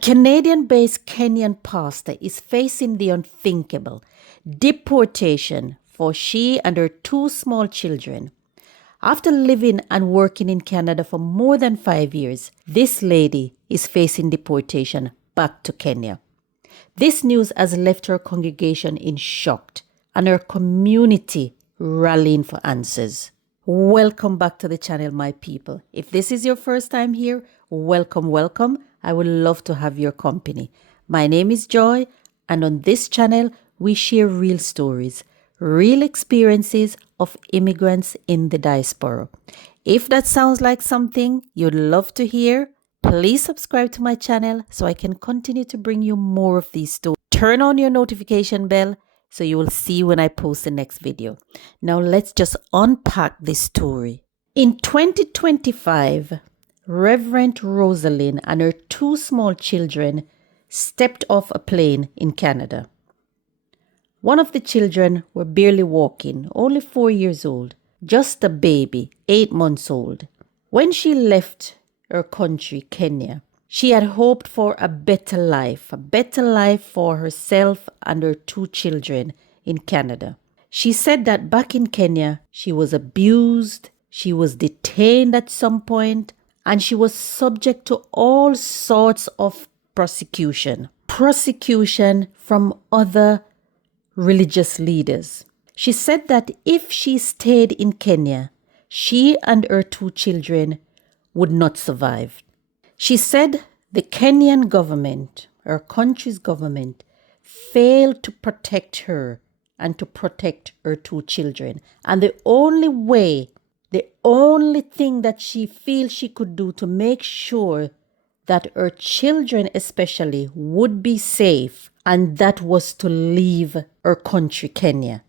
Canadian-based Kenyan pastor is facing the unthinkable deportation for she and her two small children. After living and working in Canada for more than 5 years, this lady is facing deportation back to Kenya. This news has left her congregation in shock and her community rallying for answers. Welcome back to the channel, my people. If this is your first time here, welcome. I would love to have your company. My name is Joy, and on this channel, we share real stories, real experiences of immigrants in the diaspora. If that sounds like something you'd love to hear, please subscribe to my channel so I can continue to bring you more of these stories. Turn on your notification bell so you will see when I post the next video. Now let's just unpack this story. In 2025, Reverend Rosalin and her two small children stepped off a plane in Canada. One of the children were barely walking, only 4 years old, just a baby, 8 months old. When she left her country, Kenya, she had hoped for a better life for herself and her two children in Canada. She said that back in Kenya, she was abused, she was detained at some point, and she was subject to all sorts of persecution from other religious leaders. She said that if she stayed in Kenya, she and her two children would not survive. She said the Kenyan government, her country's government, failed to protect her and to protect her two children. And the only thing that she feels she could do to make sure that her children especially would be safe, and that was to leave her country, Kenya.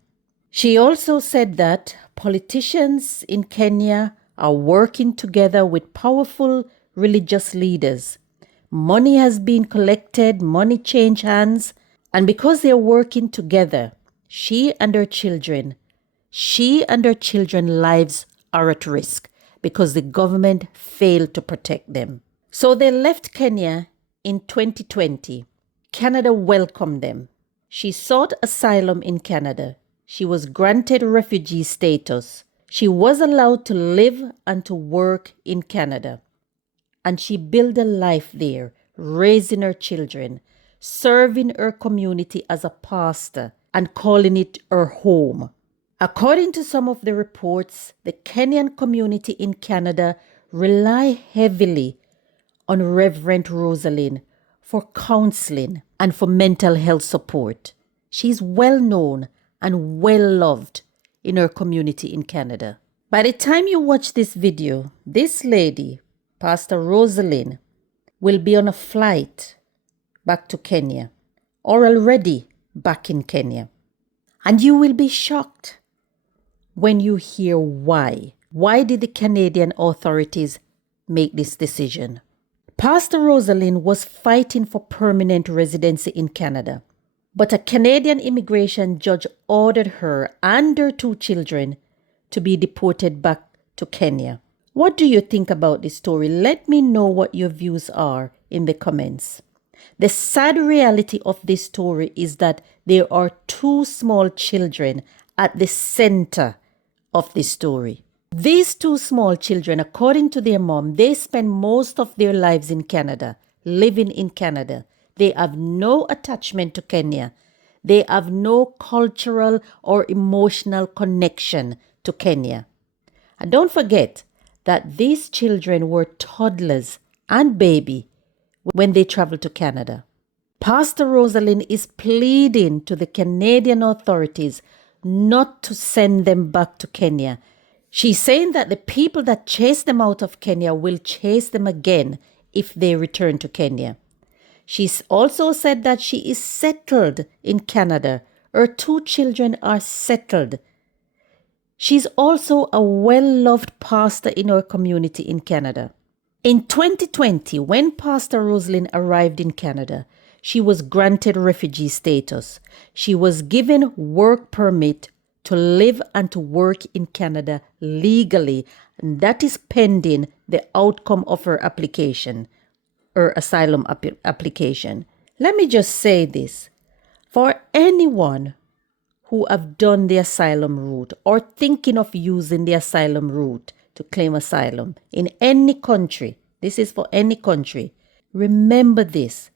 She also said that politicians in Kenya are working together with powerful religious leaders. Money has been collected, money changed hands, and because they're working together, she and her children's lives are at risk because the government failed to protect them. So they left Kenya in 2020. Canada welcomed them. She sought asylum in Canada. She was granted refugee status. She was allowed to live and to work in Canada. And she built a life there, raising her children, serving her community as a pastor, and calling it her home. According to some of the reports, the Kenyan community in Canada rely heavily on Reverend Rosalin for counseling and for mental health support. She's well known and well loved in her community in Canada. By the time you watch this video, this lady, Pastor Rosalin, will be on a flight back to Kenya or already back in Kenya. And you will be shocked when you hear why. Why did the Canadian authorities make this decision? Pastor Rosalin was fighting for permanent residency in Canada, but a Canadian immigration judge ordered her and her two children to be deported back to Kenya. What do you think about this story? Let me know what your views are in the comments. The sad reality of this story is that there are two small children at the center of this story. These two small children, according to their mom, they spend most of their lives in Canada, living in Canada. They have no attachment to Kenya. They have no cultural or emotional connection to Kenya. And don't forget that these children were toddlers and baby when they traveled to Canada. Pastor Rosalin is pleading to the Canadian authorities not to send them back to Kenya. She's saying that the people that chased them out of Kenya will chase them again if they return to Kenya. She's also said that she is settled in Canada. Her two children are settled. She's also a well-loved pastor in her community in Canada. In 2020, when Pastor Rosalin arrived in Canada, she was granted refugee status. She was given work permit to live and to work in Canada legally, and that is pending the outcome of her application. her asylum application. Let me just say this. For anyone who have done the asylum route or thinking of using the asylum route to claim asylum in any country, this is for any country, remember this.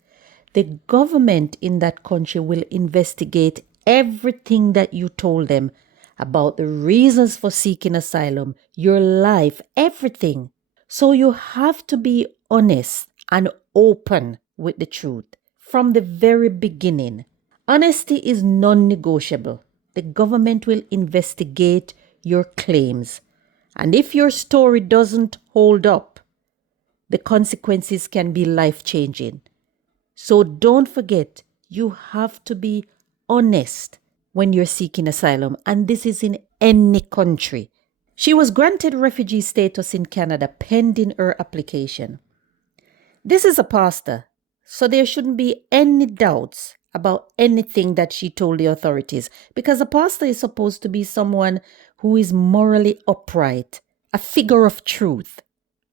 The government in that country will investigate everything that you told them about the reasons for seeking asylum, your life, everything. So you have to be honest and open with the truth from the very beginning. Honesty is non-negotiable. The government will investigate your claims. And if your story doesn't hold up, the consequences can be life-changing. So don't forget, you have to be honest when you're seeking asylum, and this is in any country. She was granted refugee status in Canada pending her application. This is a pastor, so there shouldn't be any doubts about anything that she told the authorities, because a pastor is supposed to be someone who is morally upright, a figure of truth.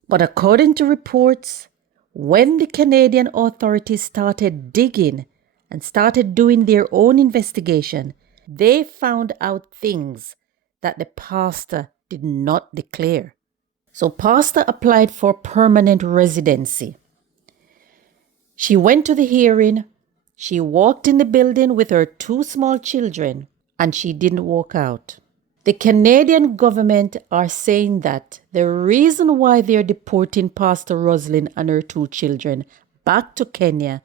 But according to reports, when the Canadian authorities started digging and started doing their own investigation, they found out things that the pastor did not declare. So pastor applied for permanent residency. She went to the hearing, she walked in the building with her 2 small children, and she didn't walk out. The Canadian government are saying that the reason why they're deporting Pastor Rosalin and her 2 children back to Kenya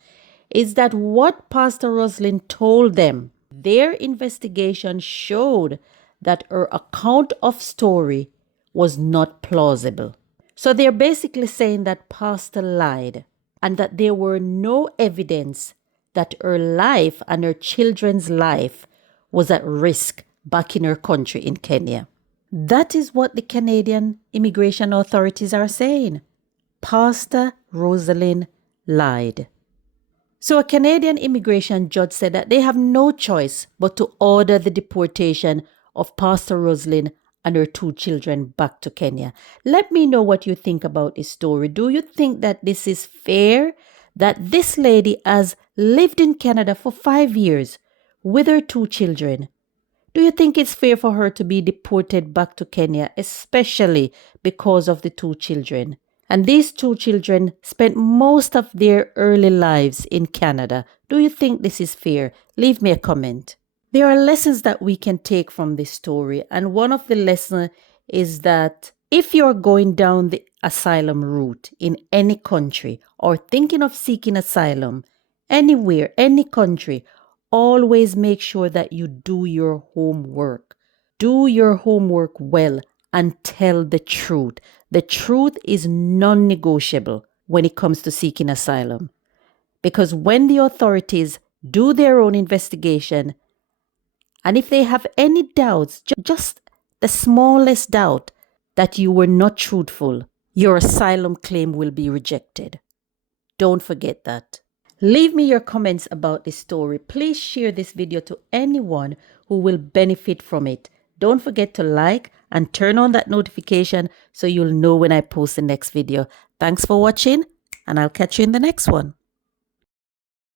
is that what Pastor Rosalin told them, their investigation showed that her account of story was not plausible. So they're basically saying that Pastor lied and that there were no evidence that her life and her children's life was at risk back in her country in Kenya. That is what the Canadian immigration authorities are saying. Pastor Rosalin lied. So a Canadian immigration judge said that they have no choice but to order the deportation of Pastor Rosalin and her 2 children back to Kenya. Let me know what you think about this story. Do you think that this is fair? That this lady has lived in Canada for 5 years with her 2 children. Do you think it's fair for her to be deported back to Kenya, especially because of the 2 children? And these 2 children spent most of their early lives in Canada. Do you think this is fair? Leave me a comment. There are lessons that we can take from this story. And one of the lessons is that if you're going down the asylum route in any country or thinking of seeking asylum anywhere, any country, always make sure that you do your homework. Do your homework well and tell the truth. The truth is non-negotiable when it comes to seeking asylum. Because when the authorities do their own investigation, and if they have any doubts, just the smallest doubt that you were not truthful, your asylum claim will be rejected. Don't forget that. Leave me your comments about this story. Please share this video to anyone who will benefit from it. Don't forget to like and turn on that notification so you'll know when I post the next video. Thanks for watching, and I'll catch you in the next one.